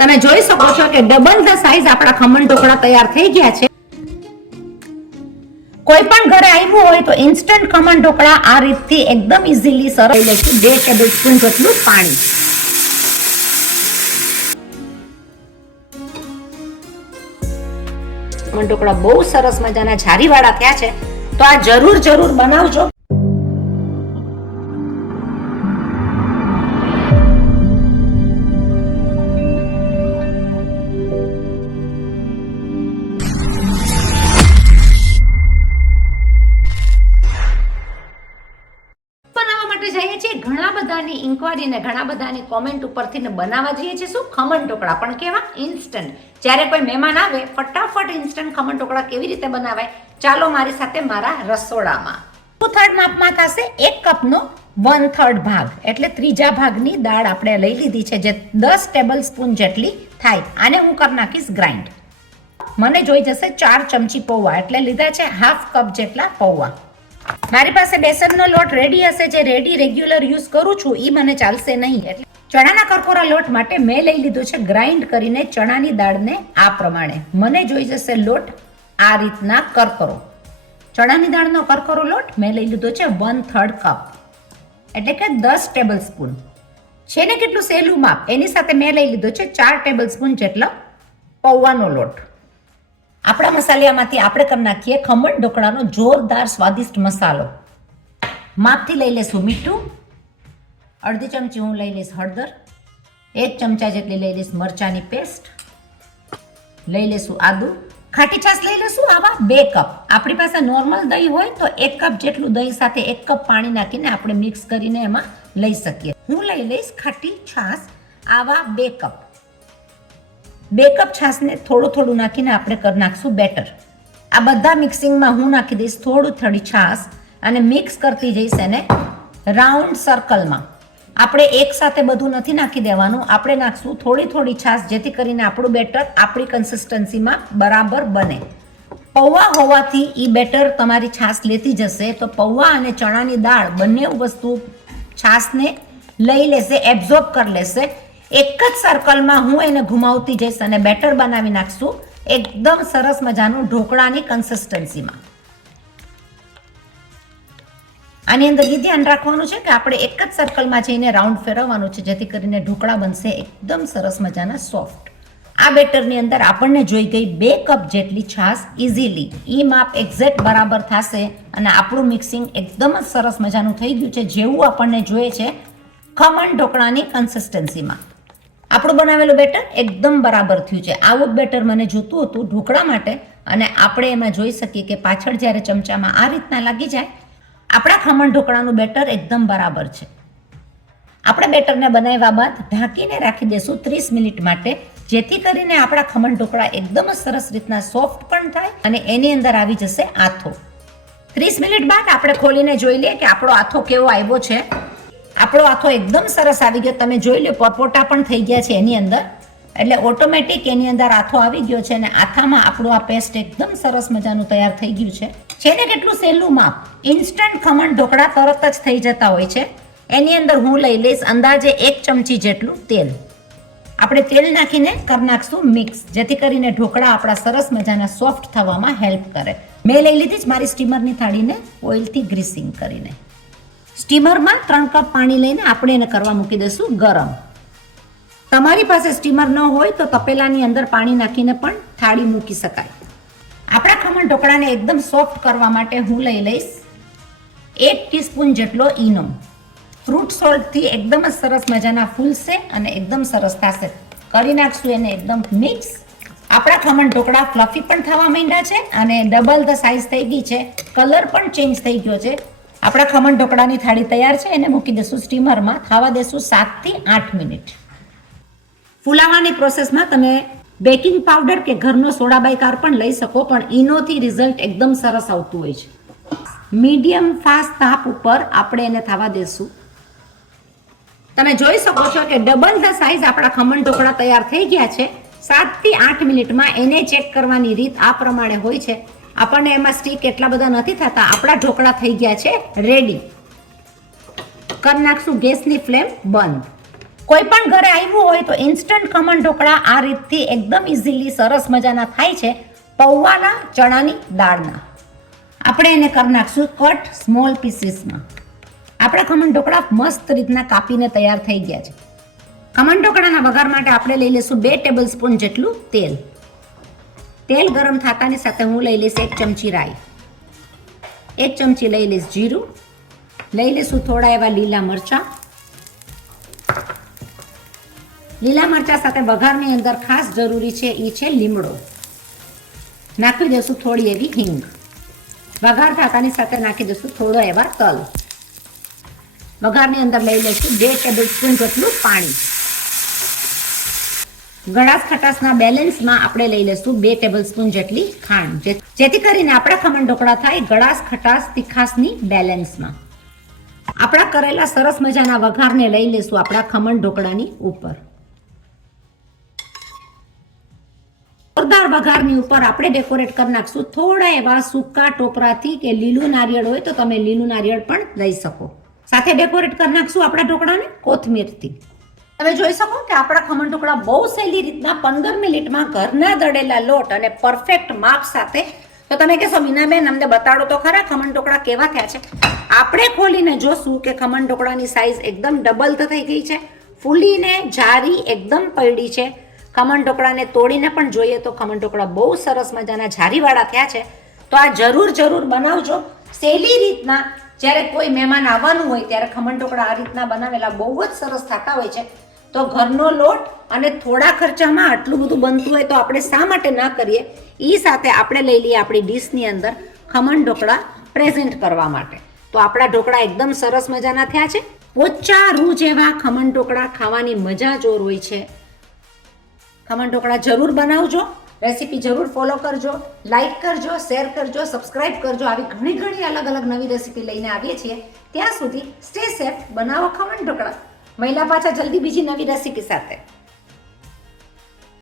તમે જોઈ શકો છો કે ડબલ ધ સાઈઝ આપણા ખમણ ઢોકળા તૈયાર થઈ ગયા છે. કોઈ પણ ઘરે આવ્યું હોય તો ઇન્સ્ટન્ટ ખમણ ઢોકળા આ રીતથી એકદમ ઇઝીલી સરળ લઈશું. 2 ટેબલસ્પૂન જેટલું પાણી. ખમણ ઢોકળા બહુ સરસ મજાના જારીવાળા થયા છે, તો આ જરૂર બનાવજો. ઘણા બધાની ઇન્ક્વાયરી ને ઘણા બધાની કોમેન્ટ ઉપરથી ને બનાવવા જઈએ છીએ શું ખમણ ઢોકળા, પણ કેવા ઇન્સ્ટન્ટ. જ્યારે કોઈ મહેમાન આવે ફટાફટ ઇન્સ્ટન્ટ ખમણ ઢોકળા કેવી રીતે બનાવાય, ચાલો મારી સાથે મારા રસોડામાં. 2/3 માપમાં થશે 1 કપનો 1/3 ભાગ, એટલે ત્રીજા ભાગની દાળ આપણે લઈ લીધી છે, જે 10 ટેબલ સ્પૂન જેટલી થાય. આને હું કરી નાખીશ ગ્રાઇન્ડ. મને જોઈ જશે 4 ચમચી પૌવા, એટલે લીધા છે હાફ કપ જેટલા પૌવા. મારી પાસે બેસનનો લોટ રેડી હશે, જે રેડી રેગ્યુલર યુઝ કરું છું એ મને ચાલશે નહીં. એટલે ચણાના કરકોરા લોટ માટે મેં લઈ લીધું છે ગ્રાઇન્ડ કરીને ચણાની દાળને આ પ્રમાણે. મને જોઈ જશે લોટ આ રીતના કરકરો. ચણાની દાળનો કરકરો લોટ મેં લઈ લીધો છે 1/3 કપ, એટલે કે 10 ટેબલ સ્પૂન. છે ને કેટલું સહેલું માપ, એની સાથે મેં લઈ લીધો છે 4 ટેબલ સ્પૂન જેટલો પૌવાનો લોટ. આપણા મસાલામાંથી આપણે કરી નાખીએ ખમણ ઢોકળાનો જોરદાર સ્વાદિષ્ટ મસાલો. માપથી લઈ લેશું મીઠું, અડધી ચમચી હું લઈ લઈશ હળદર, 1 ચમચા જેટલી લઈ લઈશ મરચાની પેસ્ટ, લઈ લેશું આદુ, ખાટી છાશ લઈ લેશું આવા 2 કપ. આપણી પાસે નોર્મલ દહીં હોય તો 1 કપ જેટલું દહીં સાથે 1 કપ પાણી નાખીને આપણે મિક્સ કરીને એમાં લઈ શકીએ. હું લઈ લઈશ ખાટી છાશ આવા 2 કપ. 2 કપ છાશને થોડું નાખીને આપણે કરી નાખશું બેટર. આ બધા મિક્સિંગમાં હું નાખી દઈશ થોડી છાશ અને મિક્સ કરતી જઈશ એને રાઉન્ડ સર્કલમાં. આપણે એક સાથે બધું નથી નાખી દેવાનું, આપણે નાખશું થોડી છાશ, જેથી કરીને આપણું બેટર આપણી કન્સિસ્ટન્સીમાં બરાબર બને. પૌવા હોવાથી એ બેટર તમારી છાશ લેતી જશે, તો પૌવા અને ચણાની દાળ બંને વસ્તુ છાશને લઈ લેશે, એબ્ઝોર્બ કરી લેશે. એક જ સર્કલમાં હું એને ઘુમાવતી જઈશ અને બેટર બનાવી નાખશું એકદમ સરસ મજાનું ઢોકળાની કન્સિસ્ટન્સીમાં. આની અંદર એ ધ્યાન રાખવાનું છે કે આપણે એક જ સર્કલમાં જઈને રાઉન્ડ ફેરવવાનું છે, જેથી કરીને ઢોકળા બનશે એકદમ સરસ મજાના સોફ્ટ. આ બેટરની અંદર આપણને જોઈ ગઈ 2 કપ જેટલી છાશ ઇઝીલી. એ માપ એક્ઝેક્ટ બરાબર થશે અને આપણું મિક્સિંગ એકદમ જ સરસ મજાનું થઈ ગયું છે, જેવું આપણને જોઈએ છે ખમણ ઢોકળાની કન્સિસ્ટન્સીમાં. આપણું બનાવેલું બેટર એકદમ બરાબર થયું છે. આવું બેટર મને જોતું હતું ઢોકળા માટે, અને આપણે એમાં જોઈ શકીએ કે પાછળ જ્યારે ચમચામાં આ રીતના લાગી જાય, આપણા ખમણ ઢોકળાનું બેટર એકદમ બરાબર છે. આપણે બેટરને બનાવ્યા બાદ ઢાંકીને રાખી દઈશું 30 મિનિટ માટે, જેથી કરીને આપણા ખમણ ઢોકળા એકદમ જ સરસ રીતના સોફ્ટ પણ થાય અને એની અંદર આવી જશે આથો. 30 મિનિટ બાદ આપણે ખોલીને જોઈ લઈએ કે આપણો આથો કેવો આવ્યો છે. આપણો આથો એકદમ સરસ આવી ગયો. તમે જોઈ લો પરપોટા પણ થઈ ગયા છે એની અંદર, એટલે ઓટોમેટિક એની અંદર આથો આવી ગયો છે અને આથામાં આપણું આ પેસ્ટ એકદમ સરસ મજાનું તૈયાર થઈ ગયું છે. છે ને કેટલું સહેલું માપ. ઇન્સ્ટન્ટ ખમણ ઢોકળા તરત જ થઈ જતા હોય છે. એની અંદર હું લઈ લઈશ અંદાજે 1 ચમચી જેટલું તેલ. આપણે તેલ નાખીને કરી નાખશું મિક્સ, જેથી કરીને ઢોકળા આપણા સરસ મજાના સોફ્ટ થવામાં હેલ્પ કરે. મેં લઈ લીધી જ મારી સ્ટીમરની થાળીને ઓઇલથી ગ્રીસિંગ કરીને. સ્ટીમરમાં 3 કપ પાણી લઈને આપણે એને કરવા મૂકી દઈશું ગરમ. તમારી પાસે સ્ટીમર ન હોય તો તપેલાની અંદર પાણી નાખીને પણ થાળી મૂકી શકાય. આપણા ખમણ ઢોકળાને એકદમ સોફ્ટ કરવા માટે હું લઈ લઈશ 1 ટીસ્પૂન જેટલો ઈનો. ફ્રૂટ સોલ્ટથી એકદમ જ સરસ મજાના ફૂલશે અને એકદમ સરસ થશે. કરી નાખશું એને એકદમ મિક્સ. આપણા ખમણ ઢોકળા ફ્લફી પણ થવા માંડ્યા છે અને ડબલ ધ સાઇઝ થઈ ગઈ છે. કલર પણ ચેન્જ થઈ ગયો છે. આપણા ખમણ ઢોકળાની થાળી તૈયાર છે. એને મૂકી દઈશું સ્ટીમરમાં, થવા દેશું 7 થી 8 મિનિટ. ફૂલાવાની પ્રોસેસમાં તમે બેકિંગ પાવડર કે ઘરનો સોડા બાયકાર પણ લઈ શકો, પણ ઈનોથી રિઝલ્ટ એકદમ સરસ આવતું હોય છે. મીડિયમ ફાસ્ટ તાપ ઉપર આપણે એને થવા દેશું. તમે જોઈ શકો છો કે ડબલ ધ સાઇઝ આપણા ખમણ ઢોકળા તૈયાર થઈ ગયા છે. 7 થી 8 મિનિટમાં એને ચેક કરવાની રીત આ પ્રમાણે હોય છે. આપણને એમાં સ્ટીક એટલા બધા નથી થતા. આપણા ઢોકળા થઈ ગયા છે રેડી. કરી નાખશું ગેસની ફ્લેમ બંધ. કોઈ પણ ઘરે આવ્યું હોય તો ઇન્સ્ટન્ટ ખમણ ઢોકળા આ રીતથી એકદમ ઇઝીલી સરસ મજાના થાય છે પૌવાના ચણાની દાળના. આપણે એને કરી નાખશું કટ સ્મોલ પીસીસમાં. આપણા ખમણ ઢોકળા મસ્ત રીતના કાપીને તૈયાર થઈ ગયા છે. ખમણ ઢોકળાના વઘાર માટે આપણે લઈ લઈશું 2 ટેબલ સ્પૂન જેટલું તેલ. તેલ ગરમ થતાની સાથે હું લઈ લઈશ 1 ચમચી રાઈ, 1 ચમચી લઈ લઈશ જીરું, લઈ લઈશું થોડા એવા લીલા મરચાં. લીલા મરચાં સાથે વઘારની અંદર ખાસ જરૂરી છે એ છે લીમડો. નાખી દઈશું થોડી એવી હિંગ. વઘાર થતાની સાથે નાખી દઈશું થોડો એવા તલ. વઘારની અંદર લઈ લઈશું 2 ટેબલ સ્પૂન જેટલું પાણી. ગળાશ ખટાશના બેલેન્સમાં આપણે લઈ લઈશું 2 ટેબલ સ્પૂન જેટલી ખાંડ, જેથી કરીને આપણા ખમણ ઢોકળા થાય ગળાશ ખટાશ તીખાશની બેલેન્સમાં. આપણા કરેલા સરસ મજાના વઘારને લઈ લઈશું આપણા ખમણ ઢોકળાની ઉપર. જોરદાર વઘારની ઉપર આપણે ડેકોરેટ કરી નાખશું થોડા એવા સૂકા ટોપરાથી, કે લીલું નારિયેળ હોય તો તમે લીલું નારિયેળ પણ લઈ શકો. સાથે ડેકોરેટ કરી નાખશું આપણા ઢોકળાને કોથમીરથી. તમે જોઈ શકો કે આપણા ખમણ ઢોકળા બહુ સહેલી રીતના 15 મિનિટમાં ઘરના દળેલા લોટ અને પરફેક્ટ માપ સાથે. તો તમે કહેશો મીનાબેન અમને બતાડો તો ખરા ખમણ ઢોકળા કેવા થયા છે. આપણે ખોલીને જોશું કે ખમણ ઢોકળાની સાઈઝ એકદમ ડબલ થઈ ગઈ છે, ફૂલીને જારી એકદમ પડી છે. ખમણ ઢોકળાને તોડીને પણ જોઈએ તો ખમણ ઢોકળા બહુ સરસ મજાના જારીવાળા થયા છે. તો આ જરૂર બનાવજો સહેલી રીતના. જ્યારે કોઈ મહેમાન આવવાનું હોય ત્યારે ખમણ ઢોકળા આ રીતના બનાવેલા બહુ જ સરસ થતા હોય છે. તો ઘરનો લોટ અને થોડા ખર્ચામાં આટલું બધું બનતું હોય તો આપણે શા માટે ના કરીએ. એ સાથે આપણે લઈ લઈએ આપણી ડીશની અંદર ખમણ ઢોકળા પ્રેઝન્ટ કરવા માટે. તો આપણા ઢોકળા એકદમ સરસ મજાના થયા છે. પોચા રૂ જેવા ખમણ ઢોકળા ખાવાની મજા જોર હોય છે. ખમણ ઢોકળા જરૂર બનાવજો, રેસીપી જરૂર ફોલો કરજો, લાઈક કરજો, શેર કરજો, સબસ્ક્રાઇબ કરજો. આવી ઘણી અલગ નવી રેસીપી લઈને આવીએ છીએ. ત્યાં સુધી સ્ટે સેફ, બનાવો ખમણ ઢોકળા. મહિલા પાછા જલ્દી બીજી નવી રેસીપી સાથે.